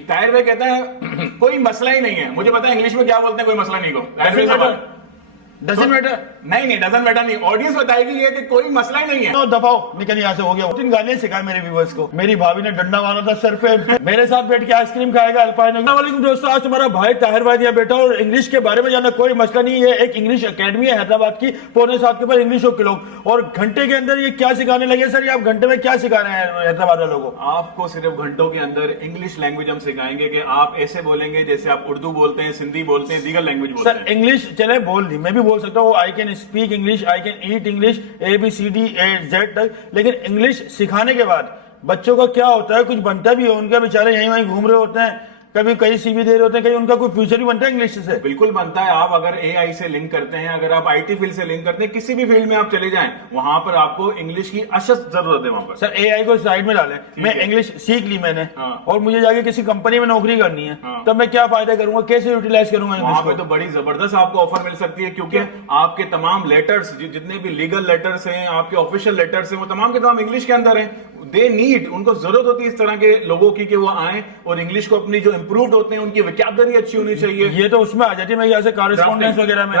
ताहिर भाई कहता है कोई मसला ही नहीं है। मुझे पता है इंग्लिश में क्या बोलते हैं, कोई मसला नहीं को। Doesn't matter. नहीं डजंट मैटर नहीं, ऑडियंस बताएगी ये कि कोई मसला ही नहीं है। तो दफाओ निकल यहाँ से, हो गया। 3 गालियां सिखाए मेरे व्यूअर्स को। मेरी भाभी ने डंडा मारा था सर पे। मेरे साथ बैठ के आइसक्रीम खाएगा अल्पाइन। वालेकुम दोस्तों, आज तुम्हारा भाई ताहिर भाई यहाँ बैठा और इंग्लिश के बारे में जानना कोई मसला नहीं है। एक इंग्लिश अकेडमी है हैदराबाद की, 6:45 के ऊपर इंग्लिश के लोग, और घंटे के अंदर ये क्या सिखाने लगे सर? ये आप घंटे में क्या सिखा रहे हैं हैदराबाद वालों को? आपको सिर्फ घंटों के अंदर इंग्लिश लैंग्वेज हम सिखाएंगे कि आप ऐसे बोलेंगे जैसे आप उर्दू बोलते हैं, सिंधी बोलते हैं, दीगर लैंग्वेज बोलते हैं। सर इंग्लिश चले बोल दी, मैं भी बोल सकता हूँ। I can speak English, I can eat English, ABCD A Z तक। लेकिन इंग्लिश सिखाने के बाद बच्चों का क्या होता है? कुछ बनता भी है उनका? बेचारे यहीं वहीं घूम रहे होते हैं, कभी कहीं CV दे रहे होते हैं, कहीं उनका कोई फ्यूचर भी बनता है इंग्लिश से? बिल्कुल बनता है। आप अगर AI से लिंक करते हैं, अगर आप IT फील्ड से लिंक करते हैं, किसी भी फील्ड में आप चले जाएं, वहां पर आपको इंग्लिश की अशद जरूरत है। वहां पर सर AI को साइड में डालें, मैं इंग्लिश सीख ली मैंने, और मुझे जाके किसी कंपनी में नौकरी करनी है, तब मैं क्या फायदा करूंगा? कैसे यूटिलाइज करूंगा इंग्लिश वहां को? पे तो बड़ी जबरदस्त आपको ऑफर मिल सकती है, क्योंकि आपके तमाम लेटर्स, जितने भी लीगल लेटर्स हैं, आपके ऑफिशियल लेटर्स हैं, वो तमाम के तमाम इंग्लिश के अंदर हैं। दे नीड, उनको जरूरत होती है इस तरह के लोगों की कि वो आए और इंग्लिश को अपनी जो इंप्रूव्ड होते हैं, उनकी वोकैबुलरी अच्छी होनी चाहिए। ये तो उसमें आ जाती है। मैं यहाँ से कॉरेस्पॉन्डेंस वगैरह में,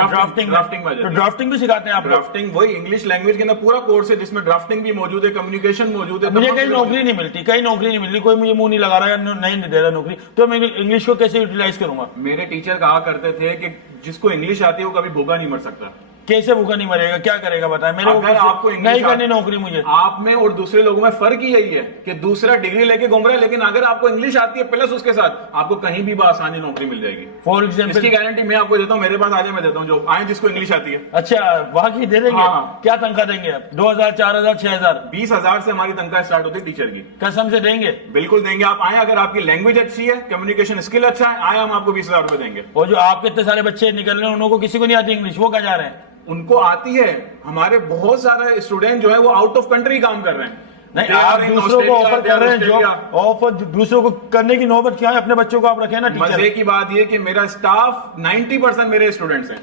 ड्राफ्टिंग भी सिखाते हैं आप लोग? ड्राफ्टिंग वही इंग्लिश लैंग्वेज के अंदर पूरा कोर्स है जिसमें ड्राफ्टिंग भी मौजूद है, कम्युनिकेशन मौजूद है। मुझे कहीं नौकरी नहीं मिलती, कहीं नौकरी नहीं मिलती, कोई मुझे मुंह नहीं लगा रहा है, नहीं दे रहा नौकरी, तो मैं इंग्लिश को कैसे यूटिलाइज करूंगा? मेरे टीचर कहा करते थे कि जिसको इंग्लिश आती है वो कभी भूखा नहीं मर सकता। कैसे भूखा नहीं मरेगा? क्या करेगा बताएं मेरे को? आपको नहीं करनी नौकरी मुझे। आप में और दूसरे लोगों में फर्क ही यही है कि दूसरा डिग्री लेके घूम रहा है, लेकिन अगर आपको इंग्लिश आती है प्लस उसके साथ, आपको कहीं भी आसानी नौकरी मिल जाएगी। फॉर एग्जाम्पल इसकी गारंटी मैं आपको देता हूँ, मेरे पास आज मैं देता हूँ जो आए जिसको इंग्लिश आती है। अच्छा, वहां की दे देंगे? हाँ। क्या तनख्वाह देंगे आप? 2,000, 4,000, 6,000? 20,000 से हमारी तनख्वाह स्टार्ट होती है टीचर की। कसम से देंगे? बिल्कुल देंगे। आप आए, अगर आपकी लैंग्वेज अच्छी है, कम्युनिकेशन स्किल अच्छा है, आए हम आपको 20,000 रुपए देंगे। और जो आपके इतने सारे बच्चे निकल रहे हैं, उनको किसी को नहीं आती इंग्लिश, वो क्या जा रहे हैं? उनको आती है। हमारे बहुत सारे स्टूडेंट जो है वो आउट ऑफ कंट्री काम कर रहे हैं। नहीं, आप दूसरों को ऑफर कर रहे हैं, जो ऑफर दूसरों को करने की नौबत क्या है? अपने बच्चों को आप रखें ना टीचर। मजे की बात ये कि मेरा स्टाफ 90% मेरे स्टूडेंट्स हैं।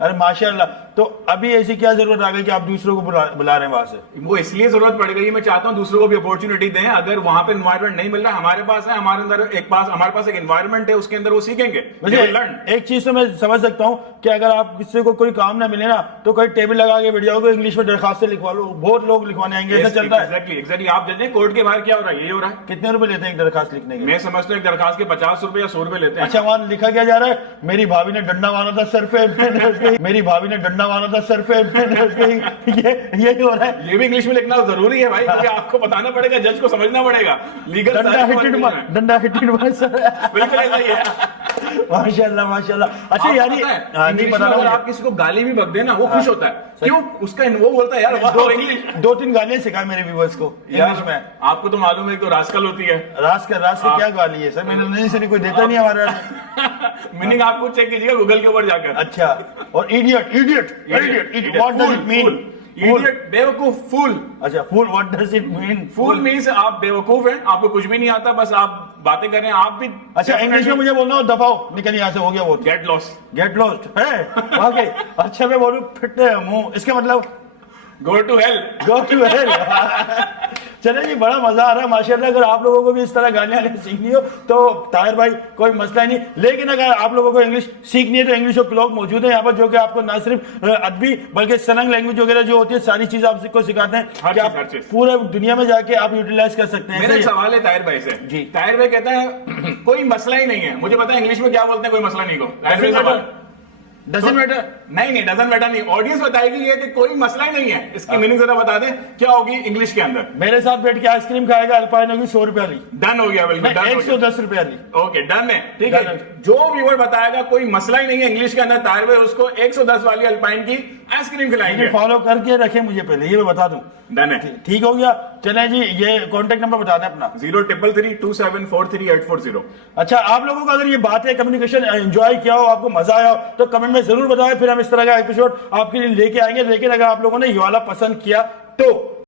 अरे माशाल्लाह। तो अभी ऐसी क्या जरूरत आ गई कि आप दूसरों को बुला रहे हैं वहां से? वो इसलिए जरूरत पड़ गई, मैं चाहता हूं दूसरों को भी अपॉर्चुनिटी दें। अगर वहां पे एनवायरमेंट नहीं मिल रहा है, हमारे पास है, हमारे पास एक एनवायरमेंट है, उसके अंदर वो सीखेंगे। एक चीज तो मैं समझ सकता हूँ कि अगर आप किसी को कोई काम ना मिले ना, तो कोई टेबल लगा के बैठ जाओगे, इंग्लिश में दरखास्त लिखवा लो, बहुत लोग लिखवाने आएंगे। ऐसा चलता है? एग्जैक्टली। आप जाने कोर्ट के बाहर क्या हो रहा है, ये हो रहा है। कितने रुपए लेते हैं एक दरखास्त लिखने के? मैं समझता हूँ एक दरखास्त के 50 रुपए या 100 रुपए लेते हैं। अच्छा, वहां लिखा क्या जा रहा है? मेरी भाभी ने डंडा मारा था सर पे। मेरी भाभी ने डंडा मारा था सर पे। ये हो रहा है। ये भी इंग्लिश में लिखना जरूरी है भाई, क्योंकि आपको बताना पड़ेगा, जज को समझना पड़ेगा। लीगल डंडा हिटेड बिल्कुल ऐसा ही है। माशाल्लाह माशाल्लाह। अच्छा यार, नहीं पता, अगर आप किसी को गाली भी बक देना, वो खुश होता है। क्यों? उसका वो बोलता है यार, 2-3 गालियां सिखाए मेरे व्यूअर्स को इंग्लिश में। आपको तो मालूम है कि रास्कल होती है। रास्कल क्या गाली है सर? मैंने नहीं सुनी, कोई देता नहीं हमारे। मीनिंग आप खुद चेक कीजिएगा गूगल के ऊपर जाकर। अच्छा, और idiot what does it mean? Idiot, बेवकूफ, फूल। अच्छा, fool what does it mean? Fool means आप बेवकूफ हैं, आपको कुछ भी नहीं आता, बस आप बातें कर रहे हैं। आप भी अच्छा इंग्लिश में मुझे बोलना हो दफाओ निकल यहाँ से, हो गया वो। गेट लॉस्ट है वाकई। अच्छा मैं बोलूं फिट मुंह, इसका मतलब गो टू हेल। चले जी, बड़ा मजा आ रहा है माशाल्लाह। अगर आप लोगों को भी इस तरह गालियां सीखनी हो तो ताहिर भाई कोई मसला नहीं। लेकिन अगर आप लोगों को इंग्लिश सीखनी है तो इंग्लिश के लोग मौजूद हैं यहाँ पर, जो कि आपको ना सिर्फ अदबी बल्कि सलंग लैंग्वेज वगैरह जो होती है, सारी चीज आपको सिखाते हैं कि आप पूरे दुनिया में जाके आप यूटिलाइज कर सकते हैं। मेरा सवाल है ताहिर भाई से जी। ताहिर भाई कहता है कोई मसला ही नहीं है। मुझे पता है इंग्लिश में क्या बोलते हैं, कोई मसला नहीं को। Doesn't matter. नहीं डजंट मैटर नहीं, ऑडियंस बताएगी ये कि कोई मसला ही नहीं है। इसकी मीनिंग जरा बता दें क्या होगी इंग्लिश के अंदर? मेरे साथ बैठ के आइसक्रीम खाएगा अल्पाइन होगी 100 रुपया ली। डन हो गया, बिल्कुल 110 रुपया ली। ओके डन है, ठीक है। जो व्यूअर बताएगा कोई मसला ही नहीं है इंग्लिश के अंदर, ताहिर भाई उसको 110 वाली अल्पाइन की आइसक्रीम खिलाएंगे। फॉलो करके रखे मुझे पहले, ये मैं बता दूं। डन है, ठीक हो गया। चले जी, ये कॉन्टेक्ट नंबर बता दें अपना। 033327433840। अच्छा, आप लोगों को अगर ये बात है कम्युनिकेशन एंजॉय किया हो, आपको मजा आया हो, तो कमेंट में जरूर बताएं, फिर हम इस तरह का एपिसोड आपके लिए लेके आएंगे। लेकिन अगर आप लोगों ने ये वाला पसंद किया तो